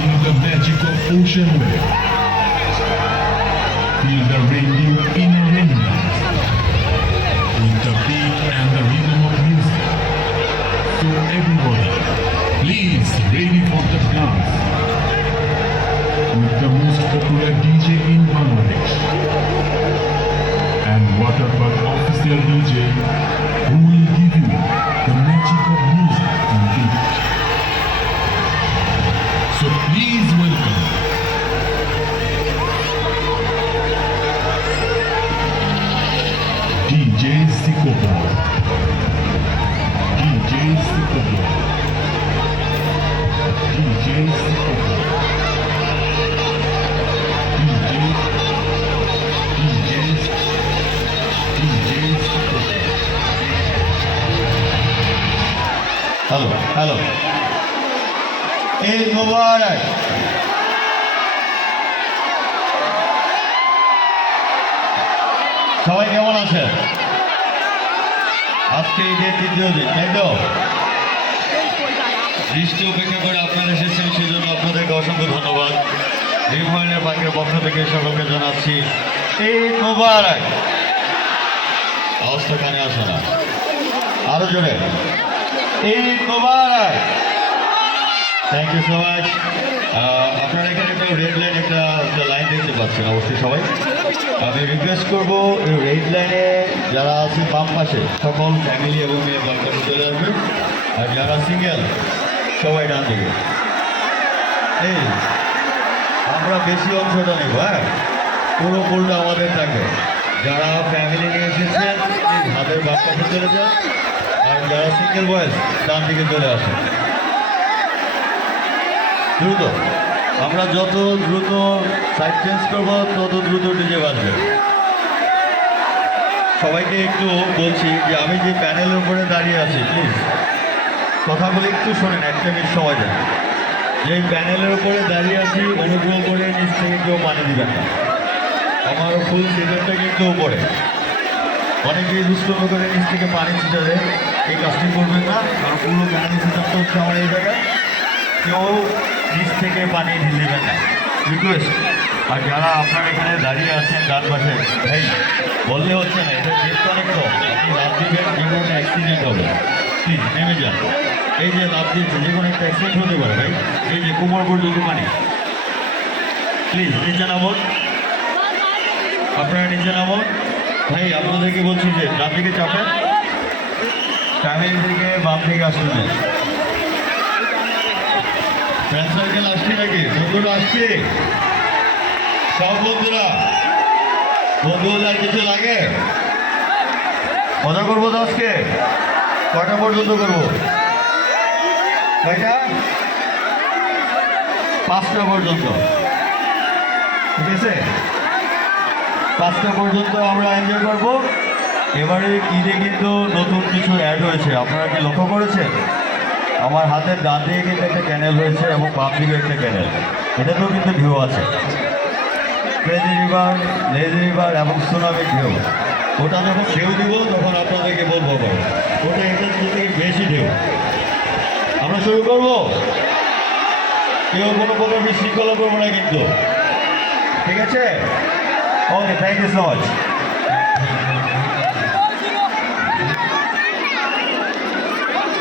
Feel the magic of ocean wave. Feel the rainbow in a rainbow. With the beat and the rhythm of music. So everybody, please ready for the dance. With the most popular DJ in Bangladesh. And Waterpark official DJ who will give you the magic of music and beat. So please welcome DJ Sikobo. DJ Sikobo. DJ Sikobo. DJ Sikobo. Hello Eid মুবারক। সবাই কেমন আছে? আজকে ঈদের তৃতীয় দিন, তাই তো? বৃষ্টি উপেক্ষা করে আপনারা এসেছেন, সেই জন্য আপনাদেরকে অসংখ্য ধন্যবাদ। রিভাইনের পাখির পক্ষ থেকে সকলকে জানাচ্ছি ঈদ মুবারক। অবস্থা কানে আসে না, আরো জোরে ঈদ মুবারক। Thank you so much. আপনারা এখানে একটা রেড লাইন একটা লাইন দেখতে পাচ্ছেন অবশ্যই সবাই। আমি রিকোয়েস্ট করবো এই রেড লাইনে যারা আছে বাম পাশে সকল ফ্যামিলি এবং মেয়ে বাম পাশে চলে আসবেন, আর যারা সিঙ্গেল সবাই ডান দিকে। এই আমরা বেশি অংশটা নেব, হ্যাঁ, পুরো পুরোটা আমাদের থাকে। যারা ফ্যামিলি নিয়ে এসেছেন হাতের বাম পাশে চলে যান, আর যারা সিঙ্গেল বয়েস ডান দিকে চলে আসে। দ্রুত আমরা যত দ্রুত সাইড চেঞ্জ করবো তত দ্রুত ডিজে বাজবে। সবাইকে একটু বলছি যে আমি যে প্যানেলের উপরে দাঁড়িয়ে আছি, প্লিজ কথাগুলো একটু শোনেন, একটা মিনিট সময় দেন। যে প্যানেলের উপরে দাঁড়িয়ে আছি অনুগ্রহ করে নিচ থেকে কেউ পানি দিবেন না। আমার ফুল সিজনটা কিন্তু উপরে, অনেকেই দুষ্টমি করে নিচ থেকে পানি ছিটা দেয়, এই কাজটি করবেন না, কারণ পুরো প্যানেল সিস্টেমটা হচ্ছে আমার এই জায়গায়। কেউ নিচ থেকে পানি ঢেলে দেবেন না, রিকোয়েস্ট। আর যারা আপনার এখানে দাঁড়িয়ে আছেন ডান পাশে, ভাই বললে হচ্ছে না, এটা ডিসকানেক্ট তো, আপনি লাভ দিবেন, যে কোনো অ্যাক্সিডেন্ট হবে, প্লিজ নেমে যান। এই যে লাভ দিচ্ছে, যে কোনো একটা অ্যাক্সিডেন্ট হতে পারে ভাই। এই যে কোমর পর্যন্ত পানি, প্লিজ নিচে নামুন, আপনারা নিচে নামুন। ভাই আপনাদেরকে বলছি যে ডান দিকে চাপেন, ফ্যামিলি থেকে বাম থেকে আসবেন। ফ্রেন্ড সার্কেল আসছে নাকি? বন্ধুরা আসছে? সব বন্ধুরা, বন্ধু হলে আর কিছু লাগে? মজা করবো তো আজকে? কটা পর্যন্ত করবো? কয়টা? 5টা পর্যন্ত, ঠিক আছে? 5টা পর্যন্ত আমরা এনজয় করবো। এবারে ঈদে কিন্তু নতুন কিছু অ্যাড হয়েছে, আপনারা কি লক্ষ্য করেছেন? আমার হাতের ডান দিকে কিন্তু একটা ক্যানেল হয়েছে এবং বাম দিকে একটা ক্যানেল, এটাতেও কিন্তু ঢেউ আছে। ক্রেজি রিভার, লেজি রিভার এবং সুনামি ঢেউ। ওটা যখন ঢেউ দিব তখন আপনাদেরকে বলবো, ওটা এটার থেকে বেশি ঢেউ। আমরা শুরু করবো, কেউ কোনো প্রকার বিশৃঙ্খলা করবো না কিন্তু, ঠিক আছে? ওকে, থ্যাংক ইউ সো মাচ।